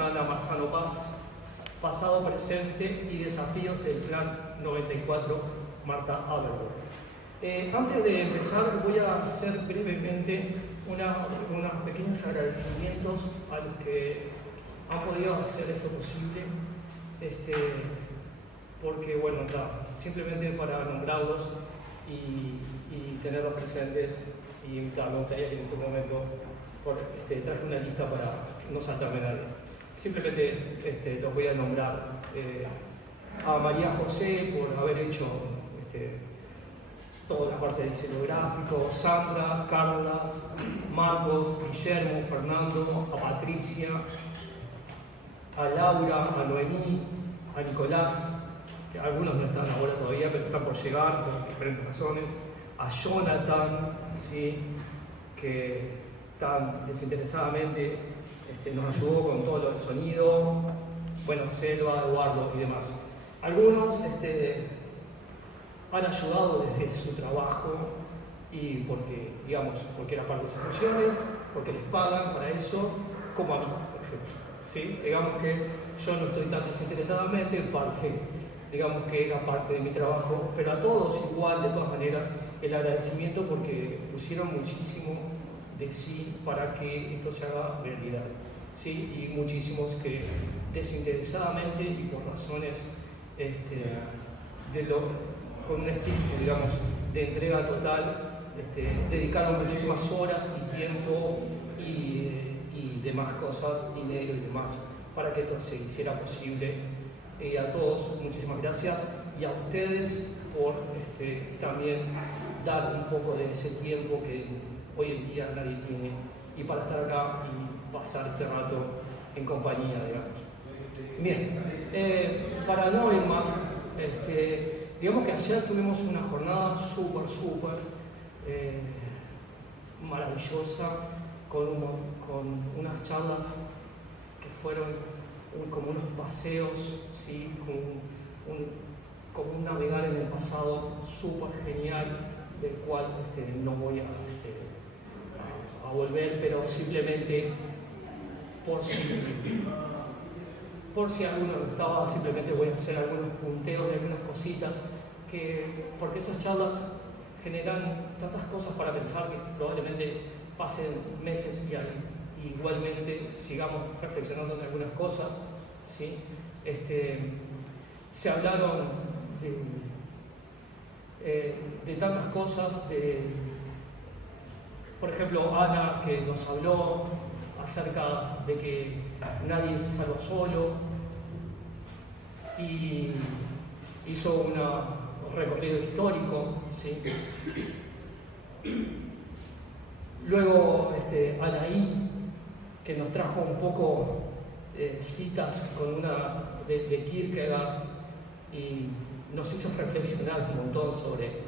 Susana Marzano Paz, pasado, presente y desafíos del Plan 94, Marta Aberberg. Antes de empezar, voy a hacer brevemente unos pequeños agradecimientos a los que han podido hacer esto posible, porque, bueno, simplemente para nombrarlos y tenerlos presentes, y me gustaría que en este momento traje una lista para no saltarme nadie. Simplemente los voy a nombrar. A María José por haber hecho toda la parte del diseño gráfico, Sandra, Carlas, Marcos, Guillermo, Fernando, a Patricia, a Laura, a Noemí, a Nicolás, que algunos no están ahora todavía, pero están por llegar por diferentes razones, a Jonathan, ¿sí?, que tan desinteresadamente nos ayudó con todo lo del sonido, bueno, Selva, Eduardo y demás. Algunos han ayudado desde su trabajo y porque era parte de sus funciones, porque les pagan para eso, como a mí, por ejemplo. ¿Sí? Digamos que yo no estoy tan desinteresadamente, digamos que era parte de mi trabajo, pero a todos igual, de todas maneras, el agradecimiento porque pusieron muchísimo de sí para que esto se haga realidad. ¿Sí? Y muchísimos que desinteresadamente y por razones con un espíritu, digamos, de entrega total, dedicaron muchísimas horas y tiempo y demás cosas, dinero y demás, para que esto se hiciera posible. Y a todos, muchísimas gracias, y a ustedes por también dar un poco de ese tiempo que hoy en día nadie tiene, y para estar acá y pasar este rato en compañía, digamos. Bien, para no ir más, digamos que ayer tuvimos una jornada súper maravillosa, con unas charlas que fueron como unos paseos, ¿sí?, como un navegar en el pasado súper genial, del cual no voy a volver, pero simplemente por si alguno no estaba, simplemente voy a hacer algunos punteos de algunas cositas, porque esas charlas generan tantas cosas para pensar que probablemente pasen meses y ahí igualmente sigamos reflexionando en algunas cosas, ¿sí? Se hablaron de tantas cosas, por ejemplo, Ana, que nos habló acerca de que nadie se salva solo, y hizo un recorrido histórico, ¿sí? Luego Anaí, que nos trajo un poco citas con una de Kierkegaard, y nos hizo reflexionar un montón sobre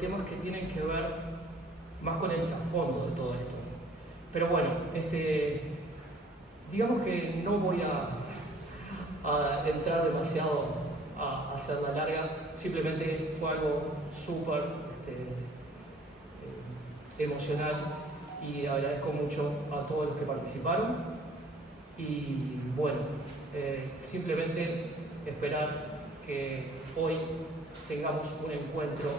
temas que tienen que ver más con el trasfondo de todo esto. Pero bueno, digamos que no voy a entrar demasiado a hacerla larga, simplemente fue algo súper emocional, y agradezco mucho a todos los que participaron. Y bueno, simplemente esperar que hoy tengamos un encuentro,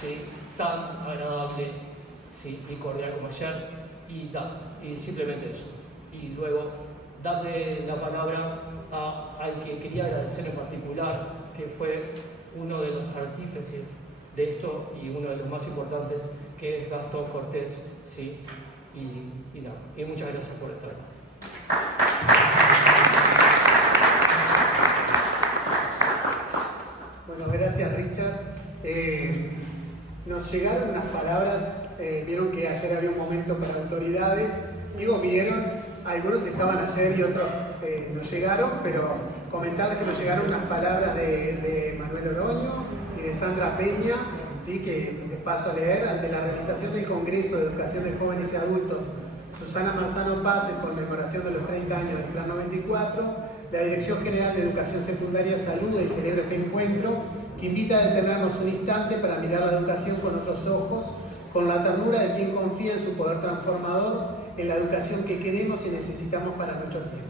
¿sí?, tan agradable, ¿sí?, y cordial como ayer, y simplemente eso. Y luego darle la palabra al que quería agradecer en particular, que fue uno de los artífices de esto y uno de los más importantes, que es Gastón Cortés, ¿sí? Y muchas gracias por estar acá. Bueno, gracias, Richard. Nos llegaron unas palabras, vieron que ayer había un momento para autoridades, vieron, algunos estaban ayer y otros no llegaron, pero comentarles que nos llegaron unas palabras de Manuel Oroño y de Sandra Peña, ¿sí?, que les paso a leer. Ante la realización del Congreso de Educación de Jóvenes y Adultos Susana Marzano Paz, en conmemoración de los 30 años del Plan 94, la Dirección General de Educación Secundaria saluda y celebra este encuentro, que invita a detenernos un instante para mirar la educación con otros ojos, con la ternura de quien confía en su poder transformador en la educación que queremos y necesitamos para nuestro tiempo.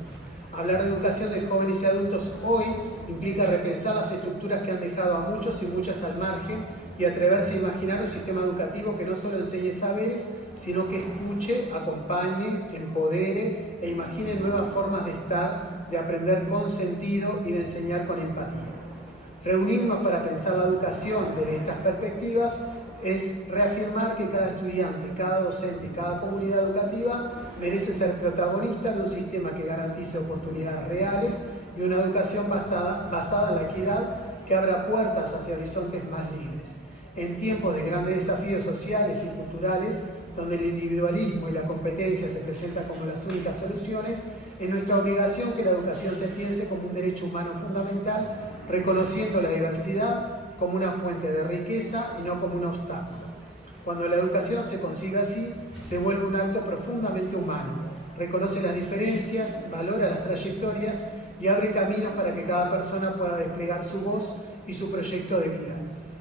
Hablar de educación de jóvenes y adultos hoy implica repensar las estructuras que han dejado a muchos y muchas al margen y atreverse a imaginar un sistema educativo que no solo enseñe saberes, sino que escuche, acompañe, empodere e imagine nuevas formas de estar, de aprender con sentido y de enseñar con empatía. Reunirnos para pensar la educación desde estas perspectivas es reafirmar que cada estudiante, cada docente, cada comunidad educativa merece ser protagonista de un sistema que garantice oportunidades reales y una educación basada en la equidad que abra puertas hacia horizontes más libres. En tiempos de grandes desafíos sociales y culturales, donde el individualismo y la competencia se presentan como las únicas soluciones, es nuestra obligación que la educación se piense como un derecho humano fundamental, reconociendo la diversidad como una fuente de riqueza y no como un obstáculo. Cuando la educación se concibe así, se vuelve un acto profundamente humano, reconoce las diferencias, valora las trayectorias y abre caminos para que cada persona pueda desplegar su voz y su proyecto de vida.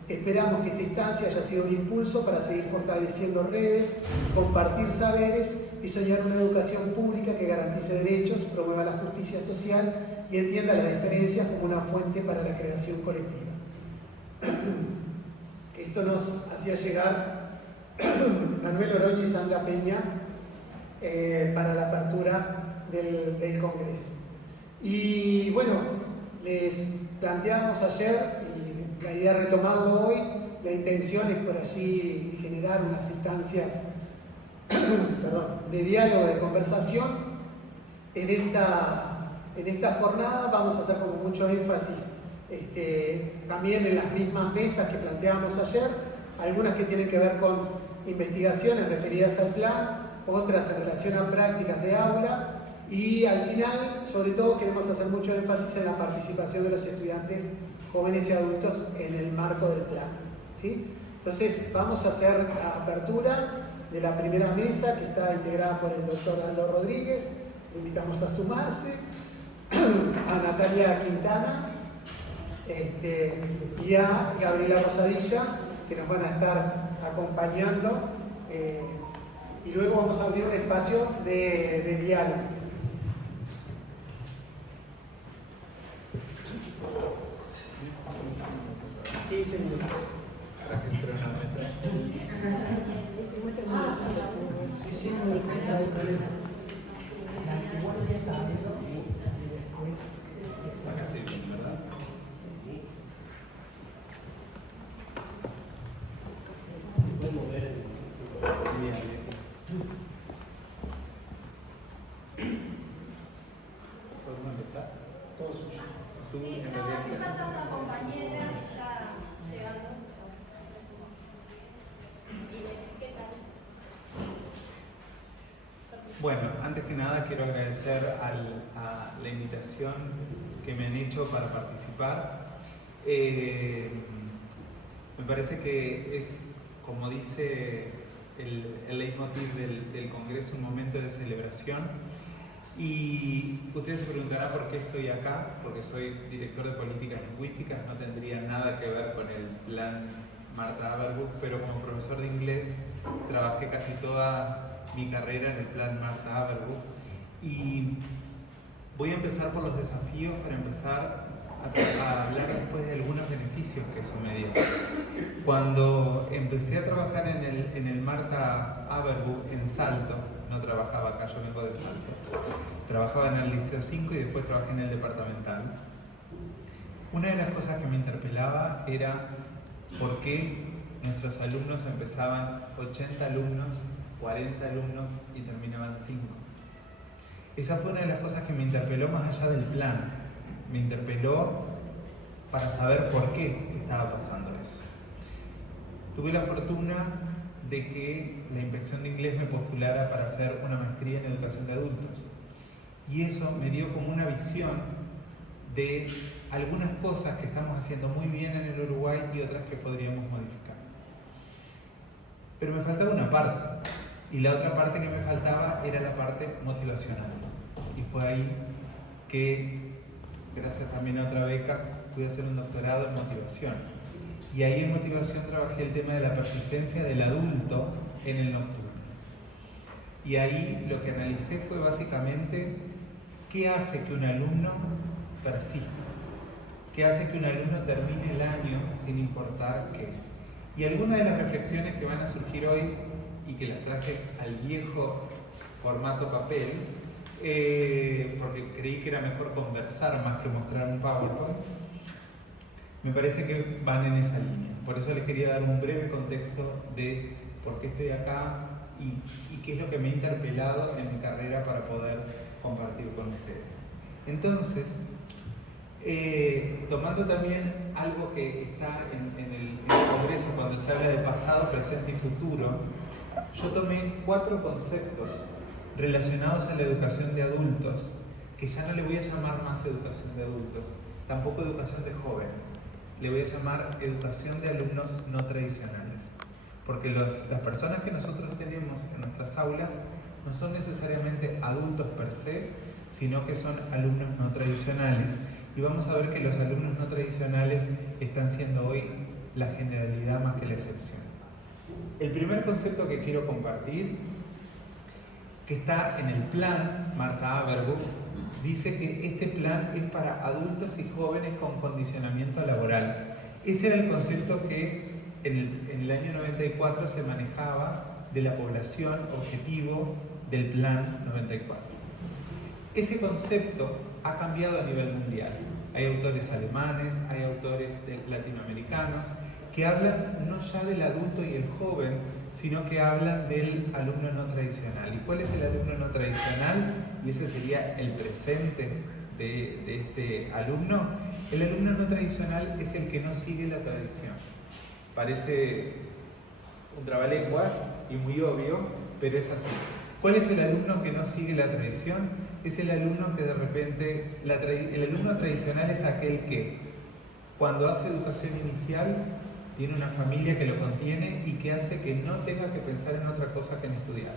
Esperamos que esta instancia haya sido un impulso para seguir fortaleciendo redes, compartir saberes y soñar una educación pública que garantice derechos, promueva la justicia social y entienda las diferencias como una fuente para la creación colectiva. Esto nos hacía llegar Manuel Oroño y Sandra Peña para la apertura del Congreso. Y bueno, les planteamos ayer, y la idea es retomarlo hoy, la intención es por allí generar unas instancias de diálogo, de conversación. En esta jornada vamos a hacer como mucho énfasis también en las mismas mesas que planteábamos ayer, algunas que tienen que ver con investigaciones referidas al plan, otras en relación a prácticas de aula y al final, sobre todo, queremos hacer mucho énfasis en la participación de los estudiantes jóvenes y adultos en el marco del plan, ¿sí? Entonces vamos a hacer la apertura de la primera mesa que está integrada por el doctor Aldo Rodríguez, lo invitamos a sumarse, a Natalia Quintana, y a Gabriela Rosadilla, que nos van a estar acompañando, y luego vamos a abrir un espacio de diálogo. ¿15 minutos? Para que entre una meta. Sí, no hay problema. Igual ya saberlo y después. ¿Verdad? ¿Podemos empezar? Todo suyo. Tú, Sí, en no, realidad, aquí falta una compañera que está llegando. Inés, ¿qué tal? bueno, antes que nada quiero agradecer a la invitación que me han hecho para participar. Me parece que es, como dice el leitmotiv del Congreso, un momento de celebración. Y ustedes se preguntarán por qué estoy acá, porque soy director de políticas lingüísticas, no tendría nada que ver con el plan Marta Averbuch, pero como profesor de inglés trabajé casi toda mi carrera en el plan Marta Averbuch. Y voy a empezar por los desafíos para empezar a hablar después de algunos beneficios que eso me dio. Cuando empecé a trabajar en el Marta Averbuch en Salto, no trabajaba acá, yo vengo de Salto, trabajaba en el Liceo 5 y después trabajé en el departamental. Una de las cosas que me interpelaba era por qué nuestros alumnos empezaban 80 alumnos, 40 alumnos y terminaban 5. Esa fue una de las cosas que me interpeló más allá del plan. Me interpeló para saber por qué estaba pasando eso. Tuve la fortuna de que la Inspección de Inglés me postulara para hacer una maestría en educación de adultos. Y eso me dio como una visión de algunas cosas que estamos haciendo muy bien en el Uruguay y otras que podríamos modificar. Pero me faltaba una parte, y la otra parte que me faltaba era la parte motivacional. Y fue ahí que, gracias también a otra beca, pude hacer un doctorado en motivación. Y ahí en motivación trabajé el tema de la persistencia del adulto en el nocturno. Y ahí lo que analicé fue básicamente qué hace que un alumno persista, qué hace que un alumno termine el año sin importar qué. Y algunas de las reflexiones que van a surgir hoy, y que las traje al viejo formato papel, porque creí que era mejor conversar más que mostrar un PowerPoint, me parece que van en esa línea. Por eso les quería dar un breve contexto de por qué estoy acá y qué es lo que me ha interpelado en mi carrera para poder compartir con ustedes. Entonces, tomando también algo que está en el Congreso cuando se habla de pasado, presente y futuro, yo tomé 4 conceptos relacionados a la educación de adultos, que ya no le voy a llamar más educación de adultos, tampoco educación de jóvenes, le voy a llamar educación de alumnos no tradicionales, porque las personas que nosotros tenemos en nuestras aulas no son necesariamente adultos per se, sino que son alumnos no tradicionales. Y vamos a ver que los alumnos no tradicionales están siendo hoy la generalidad más que la excepción. El primer concepto que quiero compartir, que está en el plan Marta Averbuch, dice que este plan es para adultos y jóvenes con condicionamiento laboral. Ese era el concepto que en el año 94 se manejaba de la población objetivo del plan 94. Ese concepto ha cambiado a nivel mundial. Hay autores alemanes, hay autores latinoamericanos que hablan no ya del adulto y el joven, sino que hablan del alumno no tradicional. ¿Y cuál es el alumno no tradicional? Y ese sería el presente de este alumno. El alumno no tradicional es el que no sigue la tradición. Parece un trabalenguas y muy obvio, pero es así. ¿Cuál es el alumno que no sigue la tradición? Es el alumno que de repente, el alumno tradicional es aquel que cuando hace educación inicial tiene una familia que lo contiene y que hace que no tenga que pensar en otra cosa que en estudiar.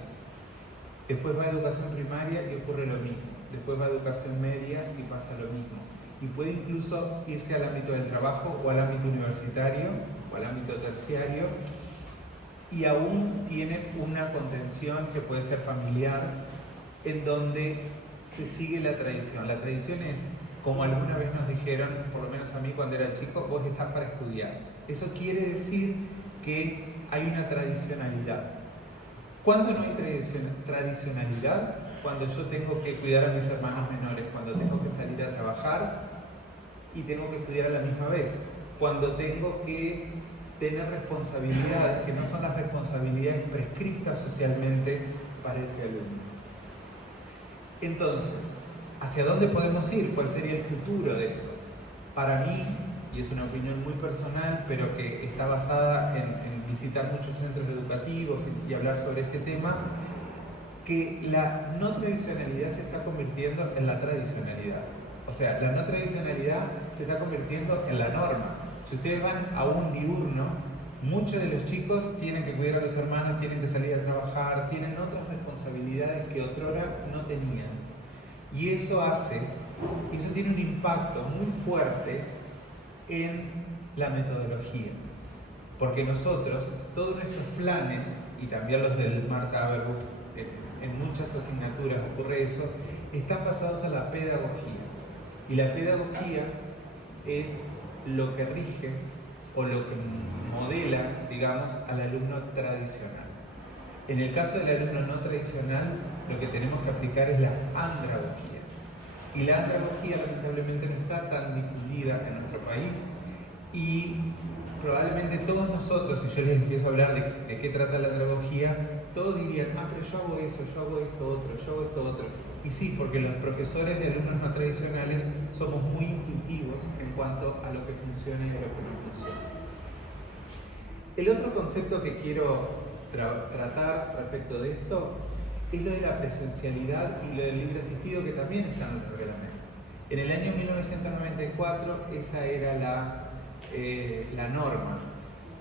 Después va a educación primaria y ocurre lo mismo. Después va a educación media y pasa lo mismo. Y puede incluso irse al ámbito del trabajo o al ámbito universitario o al ámbito terciario y aún tiene una contención que puede ser familiar en donde se sigue la tradición. La tradición es, como alguna vez nos dijeron, por lo menos a mí cuando era chico, vos estás para estudiar. Eso quiere decir que hay una tradicionalidad. ¿Cuándo no hay tradicionalidad? Cuando yo tengo que cuidar a mis hermanos menores, cuando tengo que salir a trabajar y tengo que estudiar a la misma vez, cuando tengo que tener responsabilidades que no son las responsabilidades prescritas socialmente para ese alumno. Entonces, ¿hacia dónde podemos ir? ¿Cuál sería el futuro de esto? Para mí, y es una opinión muy personal, pero que está basada en visitar muchos centros educativos y hablar sobre este tema, que la no tradicionalidad se está convirtiendo en la tradicionalidad. O sea, la no tradicionalidad se está convirtiendo en la norma. Si ustedes van a un diurno, muchos de los chicos tienen que cuidar a los hermanos, tienen que salir a trabajar, tienen otras responsabilidades que otrora no tenían. Y eso tiene un impacto muy fuerte en la metodología. Porque nosotros, todos nuestros planes, y también los del Marta Averbuch, en muchas asignaturas ocurre eso, están basados en la pedagogía. Y la pedagogía es lo que rige o lo que modela, digamos, al alumno tradicional. En el caso del alumno no tradicional, lo que tenemos que aplicar es la andragogía. Y la andragogía lamentablemente no está tan difundida en nuestro país y probablemente todos nosotros, si yo les empiezo a hablar de qué trata la andragogía, todos dirían, pero yo hago eso, yo hago esto otro, yo hago esto otro. Y sí, porque los profesores de alumnos no tradicionales somos muy intuitivos en cuanto a lo que funciona y a lo que no funciona. El otro concepto que quiero tratar respecto de esto es lo de la presencialidad y lo del libre asistido, que también está en nuestro reglamento. En el año 1994 esa era la norma,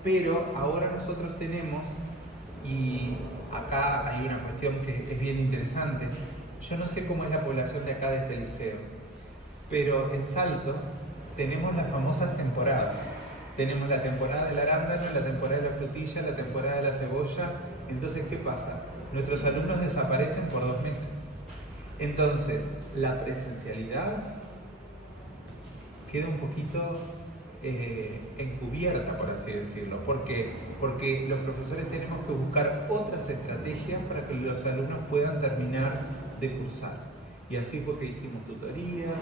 pero ahora nosotros tenemos, y acá hay una cuestión que es bien interesante, yo no sé cómo es la población de acá de este liceo, pero en Salto tenemos las famosas temporadas. Tenemos la temporada del arándano, la temporada de la frutilla, la temporada de la cebolla. Entonces, ¿qué pasa? nuestros alumnos desaparecen por 2 meses. Entonces, la presencialidad queda un poquito encubierta, por así decirlo. ¿Por qué? Porque los profesores tenemos que buscar otras estrategias para que los alumnos puedan terminar de cursar. Y así fue que hicimos tutorías,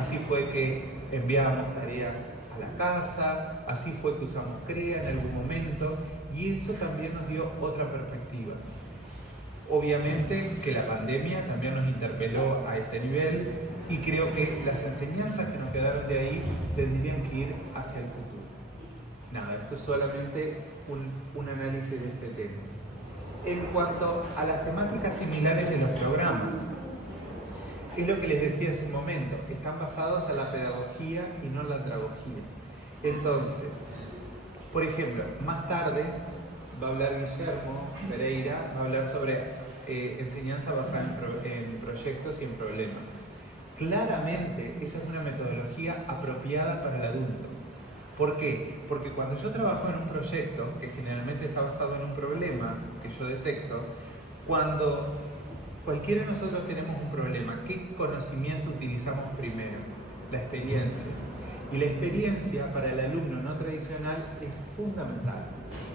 así fue que enviábamos tareas a la casa, así fue que usamos CREA en algún momento, y eso también nos dio otra perspectiva. Obviamente que la pandemia también nos interpeló a este nivel, y creo que las enseñanzas que nos quedaron de ahí tendrían que ir hacia el futuro. Nada, esto es solamente un análisis de este tema. En cuanto a las temáticas similares de los programas, es lo que les decía hace un momento, están basados en la pedagogía y no en la andragogía. Entonces, por ejemplo, más tarde va a hablar Guillermo Pereira, va a hablar sobre enseñanza basada en proyectos y en problemas. Claramente esa es una metodología apropiada para el adulto. ¿Por qué? Porque cuando yo trabajo en un proyecto, que generalmente está basado en un problema que yo detecto, cuando cualquiera de nosotros tenemos un problema, ¿qué conocimiento utilizamos primero? La experiencia. Y la experiencia para el alumno no tradicional es fundamental.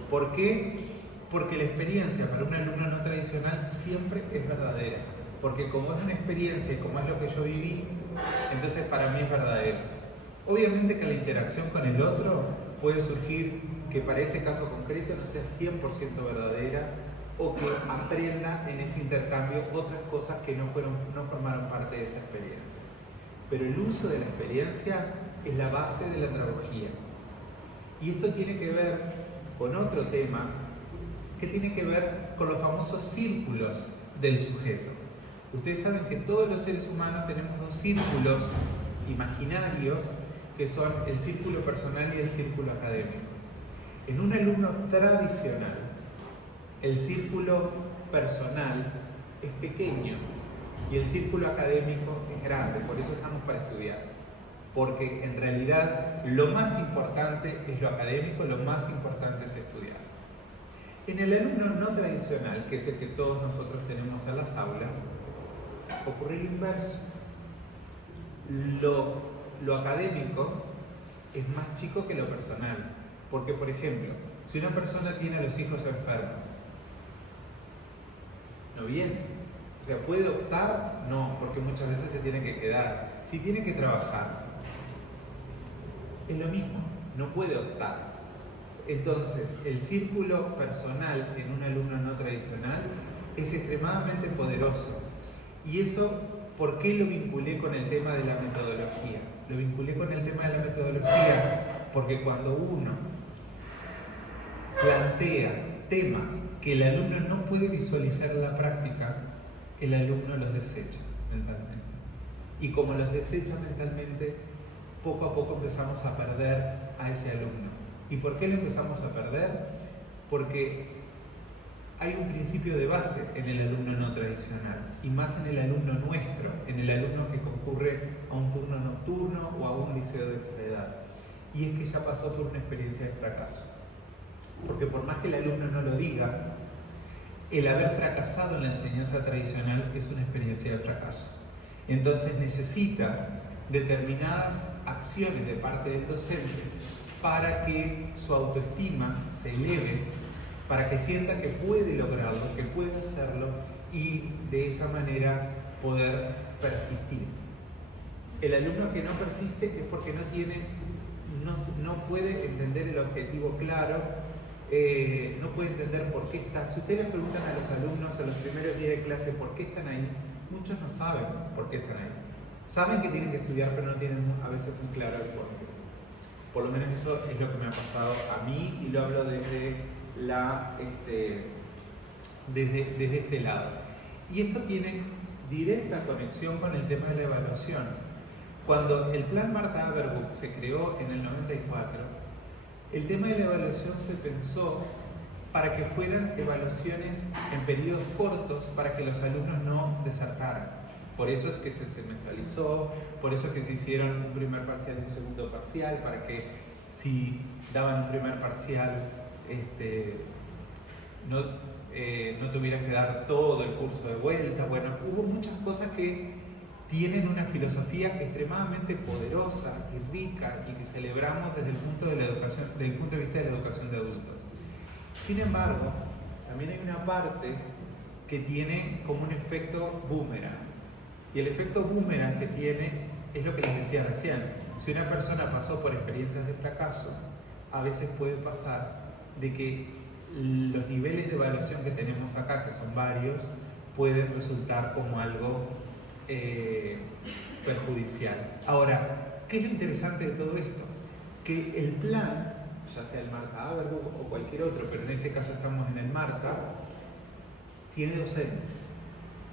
¿Por qué? Porque la experiencia para un alumno no tradicional siempre es verdadera. Porque como es una experiencia y como es lo que yo viví, entonces para mí es verdadero. Obviamente que la interacción con el otro puede surgir que para ese caso concreto no sea 100% verdadera, o que aprenda en ese intercambio otras cosas que no formaron parte de esa experiencia. Pero el uso de la experiencia es la base de la andragogía. Y esto tiene que ver con otro tema que tiene que ver con los famosos círculos del sujeto. Ustedes saben que todos los seres humanos tenemos 2 círculos imaginarios, que son el círculo personal y el círculo académico. En un alumno tradicional, el círculo personal es pequeño y el círculo académico es grande, por eso estamos para estudiar. Porque en realidad lo más importante es lo académico, lo más importante es estudiar. En el alumno no tradicional, que es el que todos nosotros tenemos en las aulas, ocurre el inverso. Lo académico es más chico que lo personal. Porque, por ejemplo, si una persona tiene a los hijos enfermos, no viene. O sea, ¿puede optar? No, porque muchas veces se tiene que quedar. Si tiene que trabajar, es lo mismo, no puede optar. Entonces, el círculo personal en un alumno no tradicional es extremadamente poderoso. Y eso, ¿por qué lo vinculé con el tema de la metodología? Lo vinculé con el tema de la metodología porque cuando uno plantea temas que el alumno no puede visualizar en la práctica, el alumno los desecha mentalmente. Y como los desecha mentalmente, poco a poco empezamos a perder a ese alumno. ¿Y por qué lo empezamos a perder? Porque hay un principio de base en el alumno no tradicional, y más en el alumno nuestro, en el alumno que concurre a un turno nocturno o a un liceo de extra edad. Y es que ya pasó por una experiencia de fracaso. Porque por más que el alumno no lo diga, el haber fracasado en la enseñanza tradicional es una experiencia de fracaso. Entonces necesita determinadas acciones de parte del docente para que su autoestima se eleve, para que sienta que puede lograrlo, que puede hacerlo y de esa manera poder persistir. El alumno que no persiste es porque no puede entender el objetivo claro, no puede entender por qué está. Si ustedes le preguntan a los alumnos a los primeros días de clase por qué están ahí, muchos no saben por qué están ahí. Saben que tienen que estudiar, pero no tienen a veces muy claro el por qué. Por lo menos eso es lo que me ha pasado a mí y lo hablo desde este lado. Y esto tiene directa conexión con el tema de la evaluación. Cuando el plan Marta Averbuch se creó en el 94, el tema de la evaluación se pensó para que fueran evaluaciones en periodos cortos para que los alumnos no desertaran. Por eso es que se semestralizó, por eso es que se hicieron un primer parcial y un segundo parcial, para que si daban un primer parcial no tuvieran que dar todo el curso de vuelta. Bueno, hubo muchas cosas que tienen una filosofía extremadamente poderosa y rica y que celebramos desde el punto de vista de la educación de adultos. Sin embargo, también hay una parte que tiene como un efecto boomerang. Y el efecto boomerang que tiene es lo que les decía recién. Si una persona pasó por experiencias de fracaso, a veces puede pasar de que los niveles de evaluación que tenemos acá, que son varios, pueden resultar como algo perjudicial. Ahora, ¿qué es lo interesante de todo esto? Que el plan, ya sea el Marta Averbuch o cualquier otro, pero en este caso estamos en el Marta, tiene docentes.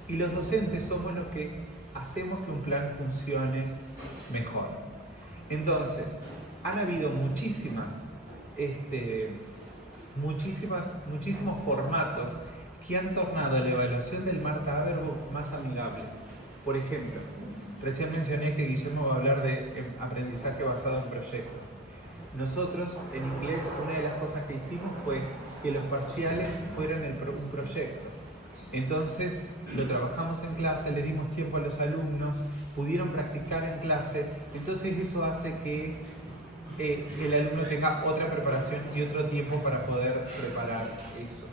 Y los docentes somos los que hacemos que un plan funcione mejor. Entonces, han habido muchísimos formatos que han tornado la evaluación del Marta Averbuch más amigable. Por ejemplo, recién mencioné que Guillermo va a hablar de aprendizaje basado en proyectos. Nosotros, en inglés, una de las cosas que hicimos fue que los parciales fueran un proyecto. Entonces, lo trabajamos en clase, le dimos tiempo a los alumnos, pudieron practicar en clase, entonces eso hace que el alumno tenga otra preparación y otro tiempo para poder preparar eso.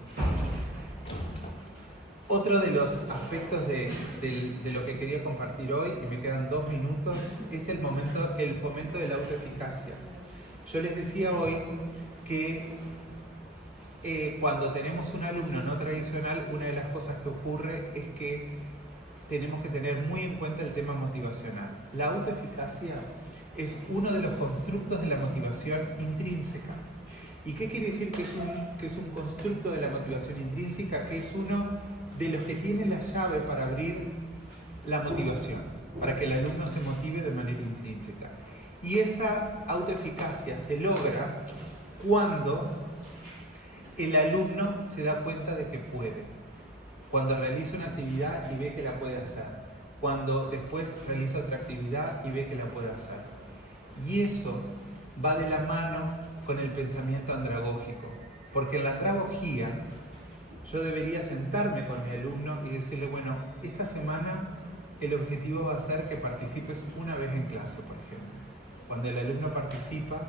Otro de los aspectos de lo que quería compartir hoy, y me quedan 2 minutos, es el fomento de la autoeficacia. Yo les decía hoy que cuando tenemos un alumno no tradicional, una de las cosas que ocurre es que tenemos que tener muy en cuenta el tema motivacional. La autoeficacia es uno de los constructos de la motivación intrínseca. ¿Y qué quiere decir que es un constructo de la motivación intrínseca? Que es uno de los que tiene la llave para abrir la motivación, para que el alumno se motive de manera intrínseca. Y esa autoeficacia se logra cuando el alumno se da cuenta de que puede, cuando realiza una actividad y ve que la puede hacer, cuando después realiza otra actividad y ve que la puede hacer. Y eso va de la mano con el pensamiento andragógico, porque en la andragogía yo debería sentarme con mi alumno y decirle, bueno, esta semana el objetivo va a ser que participes una vez en clase, por ejemplo. Cuando el alumno participa,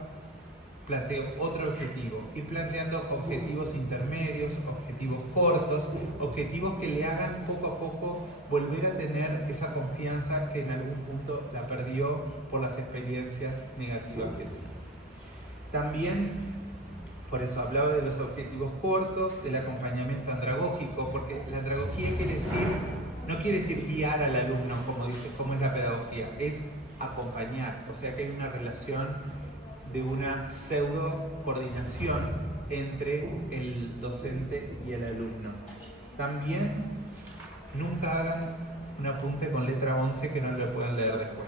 planteo otro objetivo, ir planteando objetivos intermedios, objetivos cortos, objetivos que le hagan poco a poco volver a tener esa confianza que en algún punto la perdió por las experiencias negativas que tuvo. También, por eso hablaba de los objetivos cortos, del acompañamiento andragógico, porque la andragogía no quiere decir guiar al alumno, como es la pedagogía, es acompañar, o sea que hay una relación de una pseudo coordinación entre el docente y el alumno. También nunca hagan un apunte con letra 11 que no lo puedan leer después.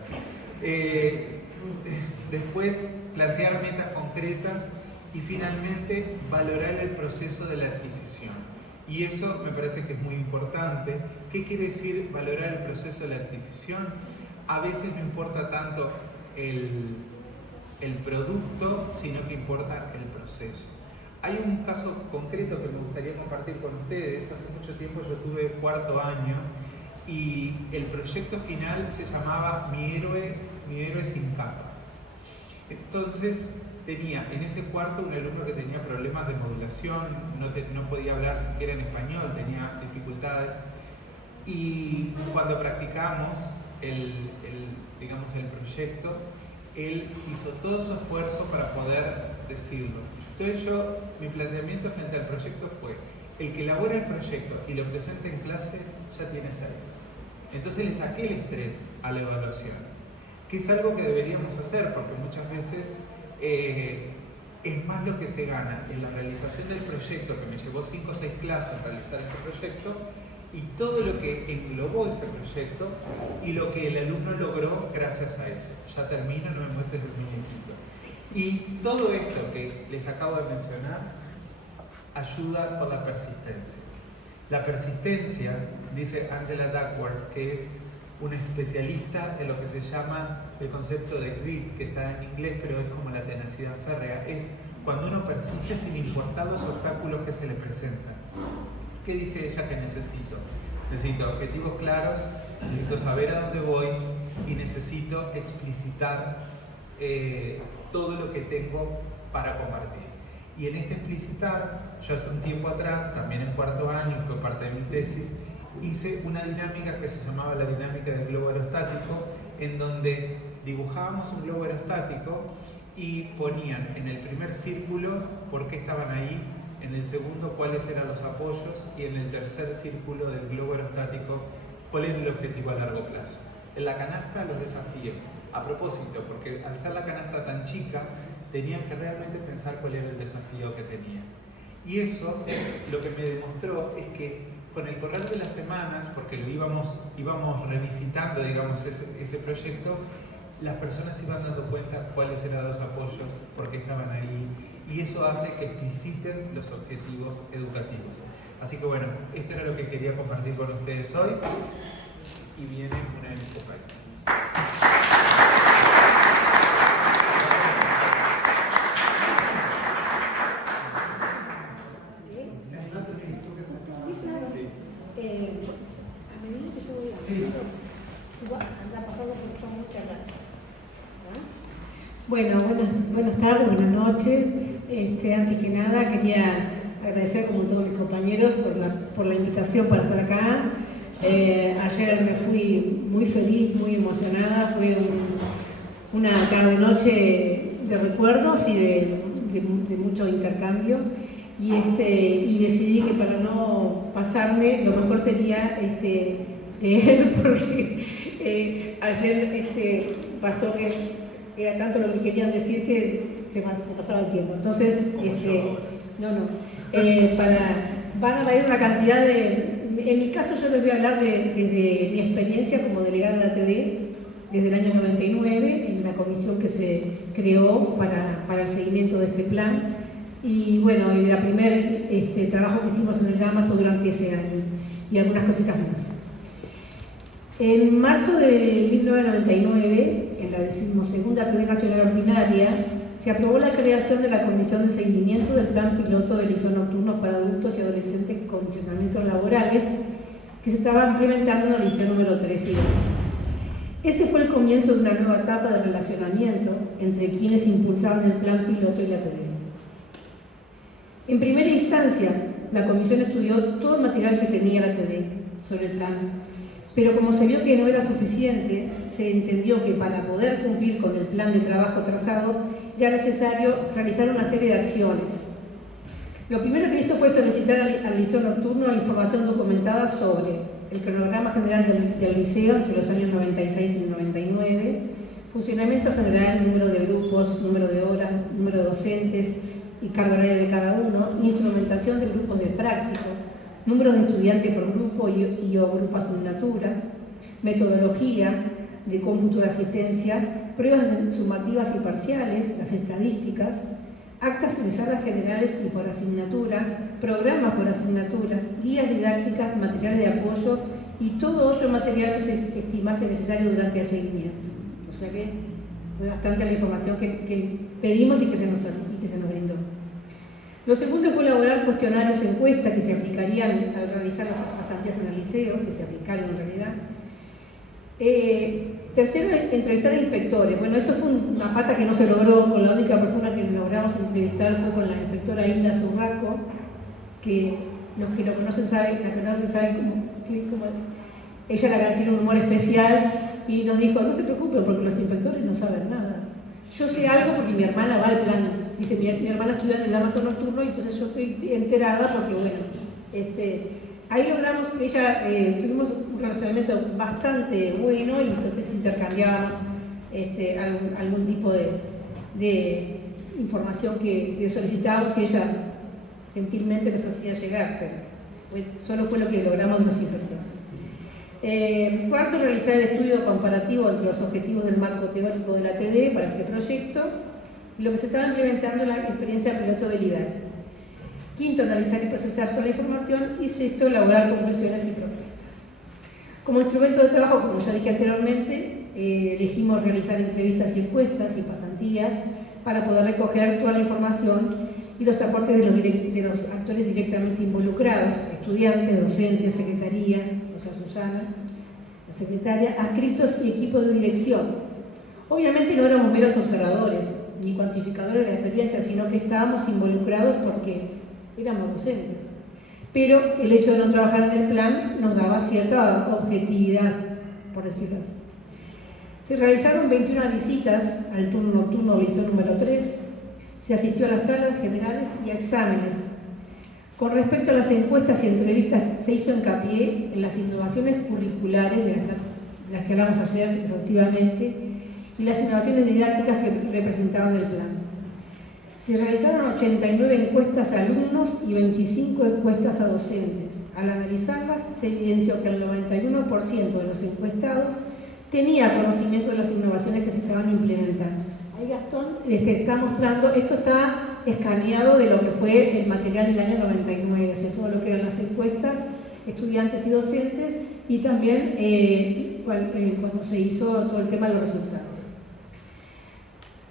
Después, plantear metas concretas y finalmente valorar el proceso de la adquisición. Y eso me parece que es muy importante. ¿Qué quiere decir valorar el proceso de la adquisición? A veces no importa tanto el producto, sino que importa el proceso. Hay un caso concreto que me gustaría compartir con ustedes. Hace mucho tiempo yo tuve 4º año y el proyecto final se llamaba Mi héroe sin capa. Entonces tenía en ese cuarto un alumno que tenía problemas de modulación, no podía hablar siquiera en español, tenía dificultades. Y cuando practicamos el proyecto, él hizo todo su esfuerzo para poder decirlo. Entonces mi planteamiento frente al proyecto fue, el que elabora el proyecto y lo presenta en clase ya tiene 6. Entonces le saqué el estrés a la evaluación, que es algo que deberíamos hacer, porque muchas veces es más lo que se gana en la realización del proyecto, que me llevó 5 o 6 clases realizar ese proyecto, y todo lo que englobó ese proyecto y lo que el alumno logró gracias a eso. Ya termino, no me muestres el muñequito. Y todo esto que les acabo de mencionar ayuda con la persistencia. La persistencia, dice Angela Duckworth, que es una especialista en lo que se llama el concepto de grit, que está en inglés, pero es como la tenacidad férrea, es cuando uno persiste sin importar los obstáculos que se le presentan. ¿Qué dice ella que necesito? Necesito objetivos claros, necesito saber a dónde voy y necesito explicitar todo lo que tengo para compartir. Y en este explicitar, yo hace un tiempo atrás, también en cuarto año, fue parte de mi tesis, hice una dinámica que se llamaba la dinámica del globo aerostático, en donde dibujábamos un globo aerostático y ponían en el primer círculo por qué estaban ahí, en el segundo cuáles eran los apoyos y en el tercer círculo del globo aerostático cuál era el objetivo a largo plazo. En la canasta los desafíos. A propósito, porque al ser la canasta tan chica, tenían que realmente pensar cuál era el desafío que tenían. Y eso lo que me demostró es que con el correr de las semanas, porque lo íbamos revisitando, digamos, ese proyecto, las personas se iban dando cuenta cuáles eran los apoyos, por qué estaban ahí, y eso hace que expliciten los objetivos educativos. Así que bueno, esto era lo que quería compartir con ustedes hoy, y viene una de mis compañeras. A medida que yo voy hablando, igual anda pasando porque son muchas gracias. Bueno, buenas tardes, buenas noches. Antes que nada quería agradecer como todos mis compañeros por la invitación para estar acá. Ayer me fui muy feliz, muy emocionada, fue una tarde-noche de recuerdos y de mucho intercambio. Y decidí que para no pasarme, lo mejor sería leer, porque ayer pasó que era tanto lo que querían decir que se pasaba el tiempo. Entonces, van a haber una cantidad de... En mi caso yo les voy a hablar desde mi experiencia como delegada de ATD, desde el año 99, en la comisión que se creó para el seguimiento de este plan. Y bueno, el primer trabajo que hicimos en el Damaso durante ese año y algunas cositas más. En marzo de 1999, en la 12ª ATD Nacional Ordinaria, se aprobó la creación de la Comisión de Seguimiento del Plan Piloto de Liceo Nocturno para Adultos y Adolescentes con Condicionamientos Laborales, que se estaba implementando en el Liceo número 3 y 2. Ese fue el comienzo de una nueva etapa de relacionamiento entre quienes impulsaban el Plan Piloto y la ATD. En primera instancia, la comisión estudió todo el material que tenía la ATD sobre el plan, pero como se vio que no era suficiente, se entendió que para poder cumplir con el plan de trabajo trazado era necesario realizar una serie de acciones. Lo primero que hizo fue solicitar al liceo nocturno información documentada sobre el cronograma general del liceo entre los años 96 y 99, funcionamiento general, número de grupos, número de horas, número de docentes y carga horaria de cada uno, instrumentación de grupos de práctico, números de estudiantes por grupo y o grupo asignatura, metodología de cómputo de asistencia, pruebas sumativas y parciales, las estadísticas, actas de salas generales y por asignatura, programas por asignatura, guías didácticas, materiales de apoyo y todo otro material que se estimase necesario durante el seguimiento. O sea que fue bastante la información que pedimos y que se nos brindó. Lo segundo fue elaborar cuestionarios o encuestas que se aplicarían al realizar las pasantías en el liceo, que se aplicaron en realidad. Tercero, entrevistar a inspectores. Bueno, eso fue una pata que no se logró. Con la única persona que logramos entrevistar fue con la inspectora Hilda Zurraco, que los que lo conocen saben, cómo ella tiene un humor especial y nos dijo, no se preocupen porque los inspectores no saben nada. Yo sé algo porque mi hermana va al plan. Dice, mi hermana estudia en el Damaso Nocturno y entonces yo estoy enterada porque, bueno, ahí logramos que tuvimos un relacionamiento bastante bueno y entonces intercambiábamos algún tipo de información que solicitábamos y ella gentilmente nos hacía llegar, pero solo fue lo que logramos de los inspectores. Cuarto, realizar el estudio comparativo entre los objetivos del marco teórico de la ATD para este proyecto y lo que se estaba implementando en la experiencia piloto del IDAE. Quinto, analizar y procesar toda la información. Y sexto, elaborar conclusiones y propuestas. Como instrumento de trabajo, como ya dije anteriormente, elegimos realizar entrevistas y encuestas y pasantías para poder recoger toda la información y los aportes de los actores directamente involucrados, estudiantes, docentes, secretaría, o sea, Susana, la secretaria, adscritos y equipo de dirección. Obviamente no éramos meros observadores ni cuantificadores de la experiencia, sino que estábamos involucrados porque éramos docentes. Pero el hecho de no trabajar en el plan nos daba cierta objetividad, por decirlo así. Se realizaron 21 visitas al turno nocturno del liceo número 3, se asistió a las salas generales y a exámenes. Con respecto a las encuestas y entrevistas, se hizo hincapié en las innovaciones curriculares, de las que hablamos ayer exhaustivamente, y las innovaciones didácticas que representaban el plan. Se realizaron 89 encuestas a alumnos y 25 encuestas a docentes. Al analizarlas, se evidenció que el 91% de los encuestados tenía conocimiento de las innovaciones que se estaban implementando. Ahí Gastón está mostrando, esto está escaneado de lo que fue el material del año 99, o sea, todo lo que eran las encuestas, estudiantes y docentes, y también cuando se hizo todo el tema de los resultados.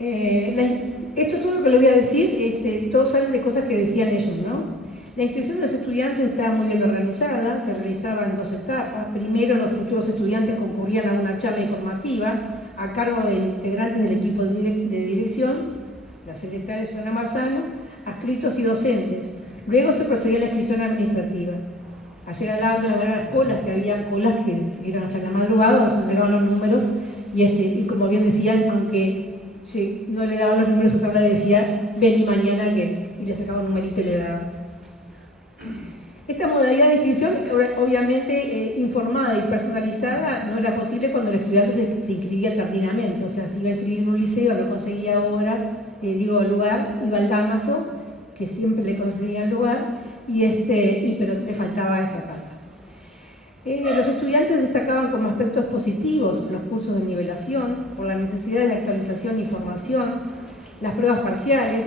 Esto es todo lo que les voy a decir, todos saben de cosas que decían ellos, ¿no? La inscripción de los estudiantes estaba muy bien organizada, se realizaba en 2 etapas. Primero, los futuros estudiantes concurrían a una charla informativa a cargo de integrantes del equipo de dirección, la secretaria Susana Marzano, adscritos y docentes. Luego se procedía a la inscripción administrativa. Ayer hablaban de las colas, que había colas que eran hasta la madrugada, donde se entregaban los números, y como bien decían, aunque no le daban los números, Susana le decía, vení mañana, y le sacaba un numerito y le daba. Esta modalidad de inscripción, obviamente informada y personalizada, no era posible cuando el estudiante se inscribía tardíamente. O sea, si iba a inscribir en un liceo, no conseguía horas, lugar, iba al Damaso, que siempre le conseguía el lugar, pero le faltaba esa parte. Los estudiantes destacaban como aspectos positivos los cursos de nivelación, por la necesidad de actualización y formación, las pruebas parciales,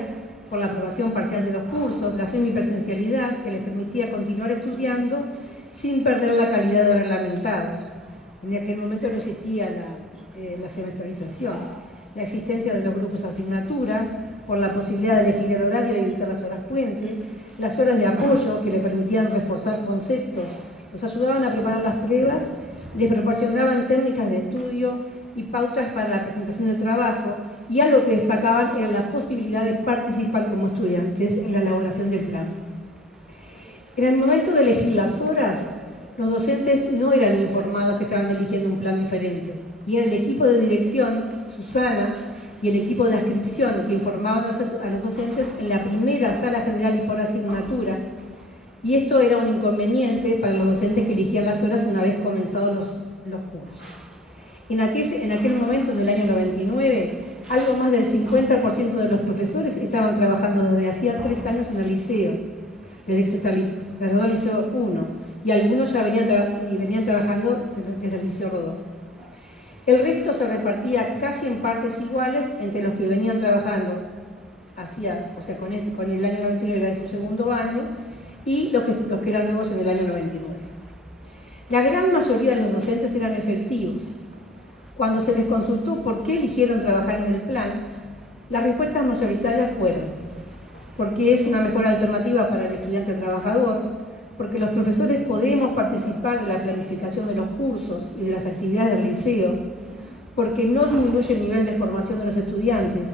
por la aprobación parcial de los cursos, la semipresencialidad que les permitía continuar estudiando sin perder la calidad de reglamentados. En aquel momento no existía la semestralización, la existencia de los grupos de asignatura, por la posibilidad de elegir el horario y evitar las horas puente, las horas de apoyo que les permitían reforzar conceptos, los ayudaban a preparar las pruebas, les proporcionaban técnicas de estudio y pautas para la presentación de trabajo, y algo que destacaban era la posibilidad de participar como estudiantes en la elaboración del plan. En el momento de elegir las horas, los docentes no eran informados que estaban eligiendo un plan diferente, y era el equipo de dirección, Susana, y el equipo de adscripción que informaban a los docentes en la primera sala general y por asignatura, y esto era un inconveniente para los docentes que eligían las horas una vez comenzados los cursos. En aquel momento, en el año 99, algo más del 50% de los profesores estaban trabajando desde hacía 3 años en el liceo, desde que se trasladó al Liceo 1, y algunos ya venían trabajando desde el Liceo Rodó. El resto se repartía casi en partes iguales entre los que venían trabajando con el año 99 era de su segundo año, y los que eran nuevos en el año 99. La gran mayoría de los docentes eran efectivos. Cuando se les consultó por qué eligieron trabajar en el plan, las respuestas mayoritarias fueron porque es una mejor alternativa para el estudiante trabajador, porque los profesores podemos participar de la planificación de los cursos y de las actividades del liceo, porque no disminuye el nivel de formación de los estudiantes,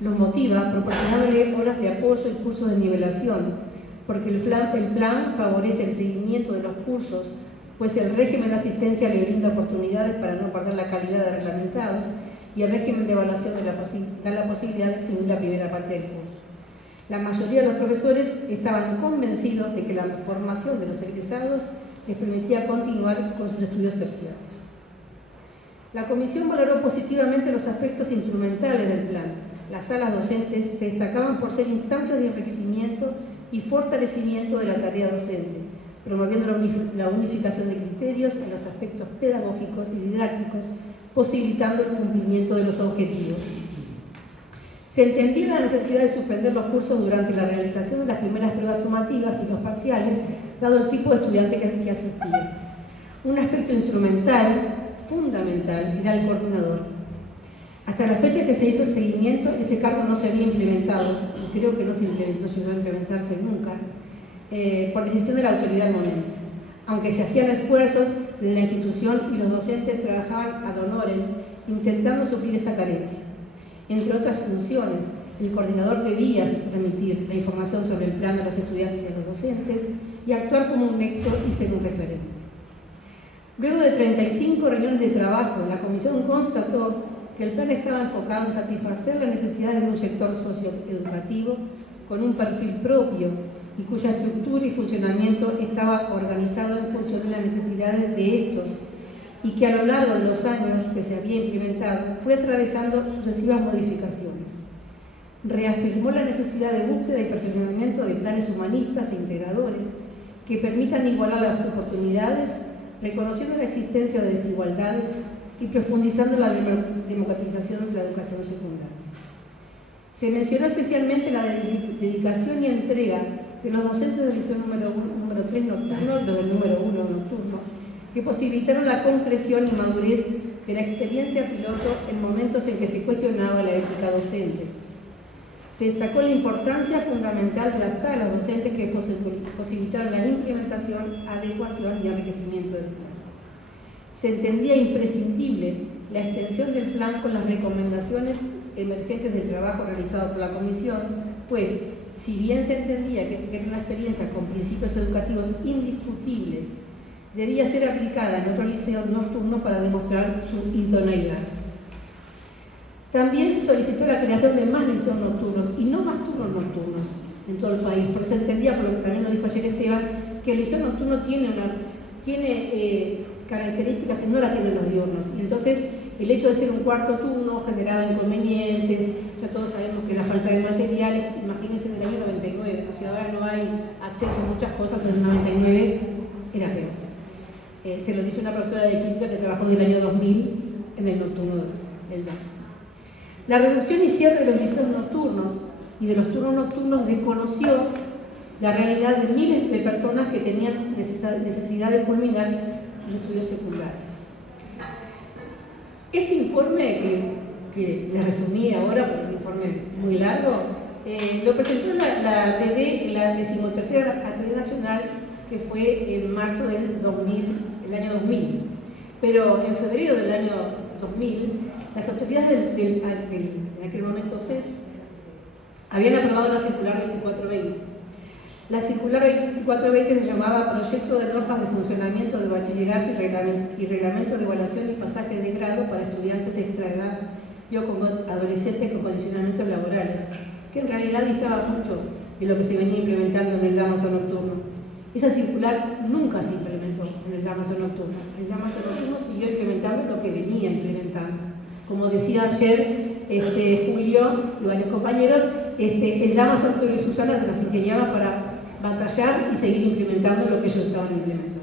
los motiva proporcionándole horas de apoyo y cursos de nivelación, porque el plan favorece el seguimiento de los cursos, pues el régimen de asistencia le brinda oportunidades para no perder la calidad de reglamentados, y el régimen de evaluación da la posibilidad de eximir la primera parte del curso. La mayoría de los profesores estaban convencidos de que la formación de los egresados les permitía continuar con sus estudios terciarios. La comisión valoró positivamente los aspectos instrumentales del plan. Las salas docentes se destacaban por ser instancias de enriquecimiento y fortalecimiento de la tarea docente, promoviendo la unificación de criterios en los aspectos pedagógicos y didácticos, posibilitando el cumplimiento de los objetivos. Se entendía la necesidad de suspender los cursos durante la realización de las primeras pruebas sumativas y los parciales, dado el tipo de estudiante que asistía. Un aspecto instrumental, fundamental, era el coordinador. Hasta la fecha que se hizo el seguimiento, ese cargo no se había implementado, y creo que no llegó a implementarse nunca, por decisión de la autoridad al momento. Aunque se hacían esfuerzos de la institución y los docentes trabajaban ad honorem intentando suplir esta carencia. Entre otras funciones, el coordinador debía transmitir la información sobre el plan a los estudiantes y a los docentes y actuar como un nexo y ser un referente. Luego de 35 reuniones de trabajo, la comisión constató que el plan estaba enfocado en satisfacer las necesidades de un sector socioeducativo con un perfil propio y cuya estructura y funcionamiento estaba organizado en función de las necesidades de estos, y que a lo largo de los años que se había implementado fue atravesando sucesivas modificaciones. Reafirmó la necesidad de búsqueda y perfeccionamiento de planes humanistas e integradores que permitan igualar las oportunidades, reconociendo la existencia de desigualdades y profundizando la democratización de la educación secundaria. Se mencionó especialmente la dedicación y entrega de los docentes del liceo número 3 nocturno y del número 1 nocturno, que posibilitaron la concreción y madurez de la experiencia piloto en momentos en que se cuestionaba la ética docente. Se destacó la importancia fundamental de las salas docentes que posibilitaron la implementación, adecuación y enriquecimiento del plan. Se entendía imprescindible la extensión del plan con las recomendaciones emergentes del trabajo realizado por la comisión, pues, si bien se entendía que era una experiencia con principios educativos indiscutibles, debía ser aplicada en otros liceos nocturnos para demostrar su idoneidad. También se solicitó la creación de más liceos nocturnos y no más turnos nocturnos en todo el país, porque se entendía, por lo que también lo dijo ayer Esteban, que el liceo nocturno tiene características que no la tienen los diurnos, y entonces el hecho de ser un cuarto turno generaba inconvenientes. Ya todos sabemos que la falta de materiales, imagínense en el año 99, o sea, ahora no hay acceso a muchas cosas, en el 99 era peor. Se lo dice una persona de quinto que trabajó del año 2000 en el nocturno del DAMS. La reducción y cierre de los liceos nocturnos y de los turnos nocturnos desconoció la realidad de miles de personas que tenían necesidad de culminar los estudios secundarios. Este informe, que les resumí ahora, porque es un informe muy largo, lo presentó la ATD, la 13ª ATD Nacional, que fue en marzo del 2000, el año 2000. Pero en febrero del año 2000, las autoridades en aquel momento CES habían aprobado la circular 2420. La circular 2420 se llamaba Proyecto de Normas de Funcionamiento de Bachillerato y Reglamento de Evaluación y Pasaje de Grado para Estudiantes Extraedad y adolescentes con condicionamientos laborales, que en realidad distaba mucho de lo que se venía implementando en el Damaso nocturno. Esa circular nunca se implementó en el Damaso nocturno. El Damaso nocturno siguió implementando lo que venía implementando. Como decía ayer Julio y varios compañeros, el Damaso Arturo y Susana se las ingeniaban para batallar y seguir implementando lo que ellos estaban implementando.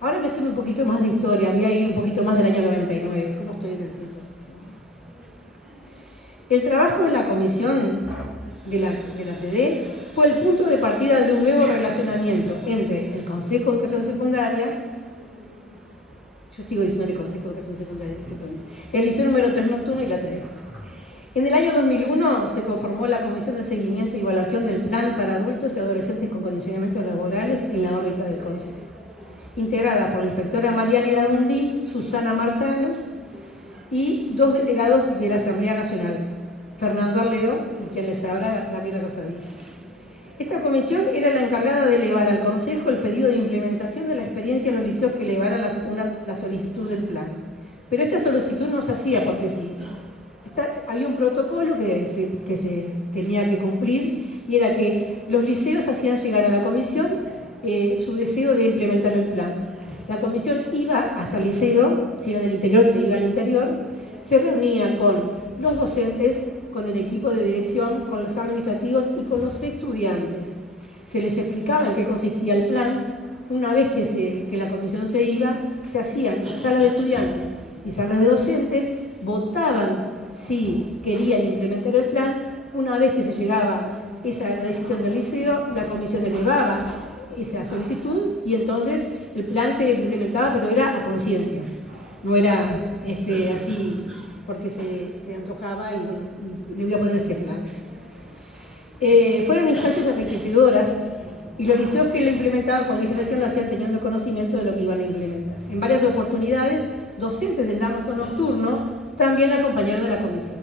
Ahora voy a hacer un poquito más de historia, voy a ir un poquito más del año 99. ¿Cómo estoy en el tiempo? El trabajo de la comisión de la TD fue el punto de partida de un nuevo relacionamiento entre el Consejo de Educación Secundaria, yo sigo diciendo el Consejo de Educación Secundaria, el Liceo número 3 nocturno y la TD. En el año 2001 se conformó la Comisión de Seguimiento y Evaluación del Plan para Adultos y Adolescentes con Condicionamientos Laborales en la órbita del Consejo, integrada por la inspectora Mariana Iradundí, Susana Marzano y 2 delegados de la Asamblea Nacional, Fernando Arleo y quien les habla, Gabriela Rosadilla. Esta comisión era la encargada de elevar al Consejo el pedido de implementación de la experiencia en los liceos que elevara la solicitud del plan. Pero esta solicitud no se hacía porque sí. Había un protocolo que se tenía que cumplir, y era que los liceos hacían llegar a la comisión su deseo de implementar el plan. La comisión iba hasta el liceo, si era del interior, se iba al interior, se reunía con los docentes, con el equipo de dirección, con los administrativos y con los estudiantes. Se les explicaba en qué consistía el plan. Una vez que la comisión se iba, se hacían salas de estudiantes y salas de docentes, votaban si querían implementar el plan. Una vez que se llegaba esa decisión del liceo, la comisión elevaba esa solicitud y entonces el plan se implementaba, pero era a conciencia, no era así porque se antojaba y le voy a poner este plan. Fueron instancias enriquecedoras y los liceos que lo implementaban con legislación lo hacían teniendo conocimiento de lo que iban a implementar. En varias oportunidades, docentes del Damaso nocturno también acompañaron a la comisión.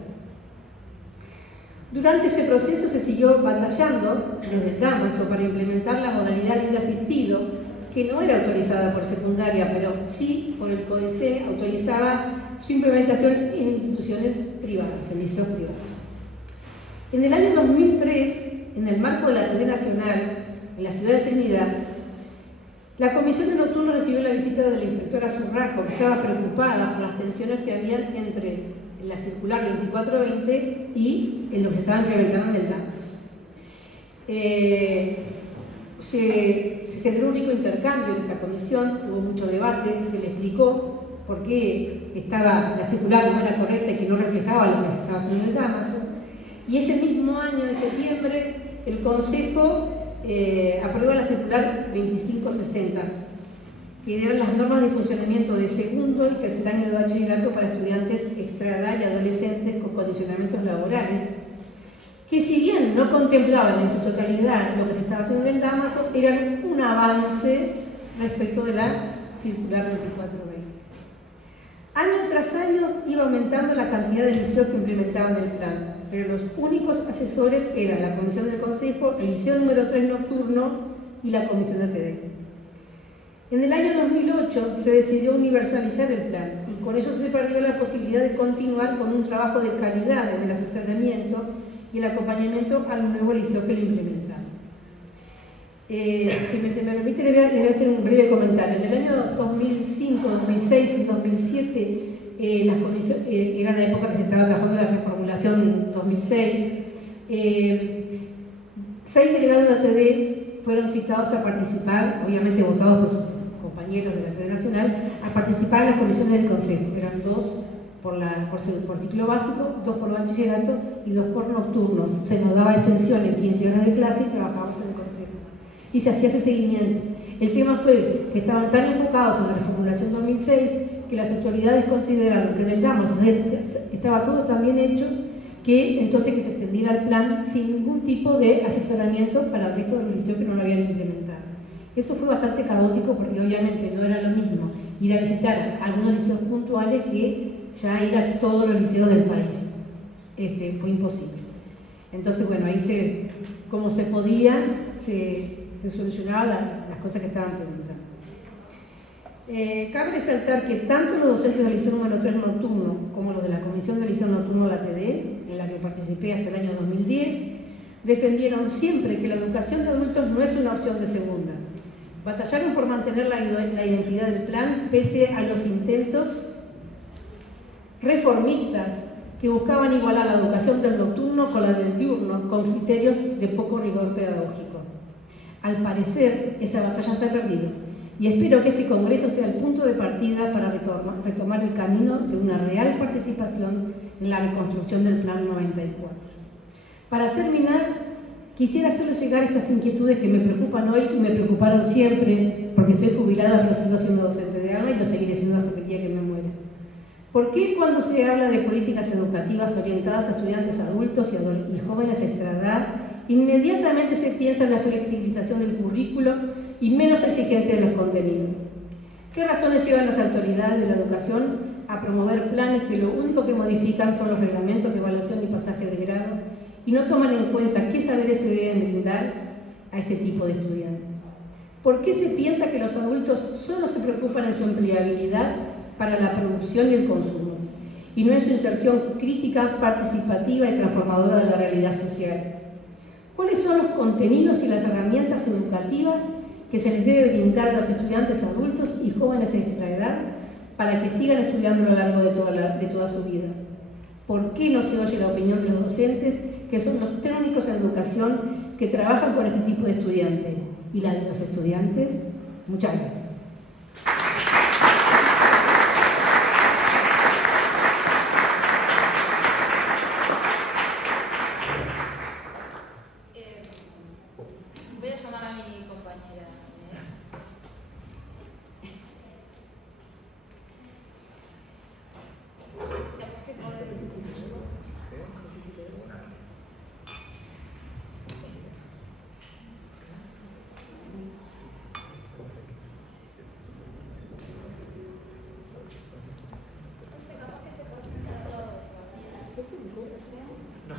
Durante ese proceso se siguió batallando desde el Damaso para implementar la modalidad libre asistido, que no era autorizada por secundaria, pero sí por el CODICE autorizaba su implementación en instituciones privadas, en liceos privados. En el año 2003, en el marco de la ATD Nacional, en la ciudad de Trinidad, la Comisión de Nocturno recibió la visita de la inspectora Zurraco, que estaba preocupada por las tensiones que habían entre la circular 2420 y en lo que se estaba implementando en el Damaso. Se generó un rico intercambio en esa comisión, hubo mucho debate, se le explicó por qué la circular no era correcta y que no reflejaba lo que se estaba haciendo en el Damaso. Y ese mismo año, en septiembre, el Consejo aprueba la circular 2560, que eran las normas de funcionamiento de segundo y tercer año de bachillerato para estudiantes extraedad y adolescentes con condicionamientos laborales, que si bien no contemplaban en su totalidad lo que se estaba haciendo en el Damaso, eran un avance respecto de la circular 2420. Año tras año iba aumentando la cantidad de liceos que implementaban el plan, pero los únicos asesores eran la Comisión del Consejo, el Liceo número 3 nocturno y la Comisión de ATD. En el año 2008 se decidió universalizar el plan y con ello se perdió la posibilidad de continuar con un trabajo de calidad en el asesoramiento y el acompañamiento al nuevo liceo que lo implementaba. Si me permite, le voy a hacer un breve comentario. En el año 2005, 2006 y 2007, las comisiones, era la época que se estaba trabajando la reformulación 2006, 6 delegados de la ATD fueron citados a participar, obviamente votados por sus compañeros de la ATD Nacional, a participar en las comisiones del Consejo. Eran 2 por ciclo básico, 2 por bachillerato y 2 por nocturnos. Se nos daba exención en 15 horas de clase y trabajábamos en el Consejo. Y se hacía ese seguimiento. El tema fue que estaban tan enfocados en la reformulación 2006 que las autoridades consideraron que en el Damaso estaba todo tan bien hecho que entonces que se extendiera el plan sin ningún tipo de asesoramiento para el resto de los liceos que no lo habían implementado. Eso fue bastante caótico porque obviamente no era lo mismo ir a visitar algunos liceos puntuales que ya ir a todos los liceos del país. Fue imposible. Entonces, bueno, ahí como se podía, se solucionaban las cosas que estaban preguntando. Cabe resaltar que tanto los docentes del Liceo número 3 nocturno como los de la Comisión del Liceo Nocturno de la ATD, en la que participé hasta el año 2010, defendieron siempre que la educación de adultos no es una opción de segunda. Batallaron por mantener la identidad del plan pese a los intentos reformistas que buscaban igualar la educación del nocturno con la del diurno con criterios de poco rigor pedagógico. Al parecer, esa batalla se ha perdido y espero que este Congreso sea el punto de partida para retomar el camino de una real participación en la reconstrucción del Plan 94. Para terminar, quisiera hacerles llegar estas inquietudes que me preocupan hoy y me preocuparon siempre, porque estoy jubilada pero sigo siendo docente de ALA y lo seguiré siendo hasta el día que me muera. ¿Por qué cuando se habla de políticas educativas orientadas a estudiantes adultos y jóvenes extraedad, inmediatamente se piensa en la flexibilización del currículo y menos exigencia de los contenidos? ¿Qué razones llevan las autoridades de la educación a promover planes que lo único que modifican son los reglamentos de evaluación y pasaje de grado y no toman en cuenta qué saberes se deben brindar a este tipo de estudiantes? ¿Por qué se piensa que los adultos solo se preocupan en su empleabilidad para la producción y el consumo, y no en su inserción crítica, participativa y transformadora de la realidad social? ¿Cuáles son los contenidos y las herramientas educativas que se les debe brindar a los estudiantes adultos y jóvenes de extra edad para que sigan estudiando a lo largo de toda su vida? ¿Por qué no se oye la opinión de los docentes, que son los técnicos en educación que trabajan con este tipo de estudiantes, y la de los estudiantes? Muchas gracias. Voy a llamar a mi compañera Inés.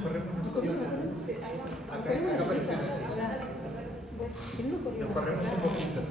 corremos nosotros. Acá apareció una silla. Nos corremos un poquito.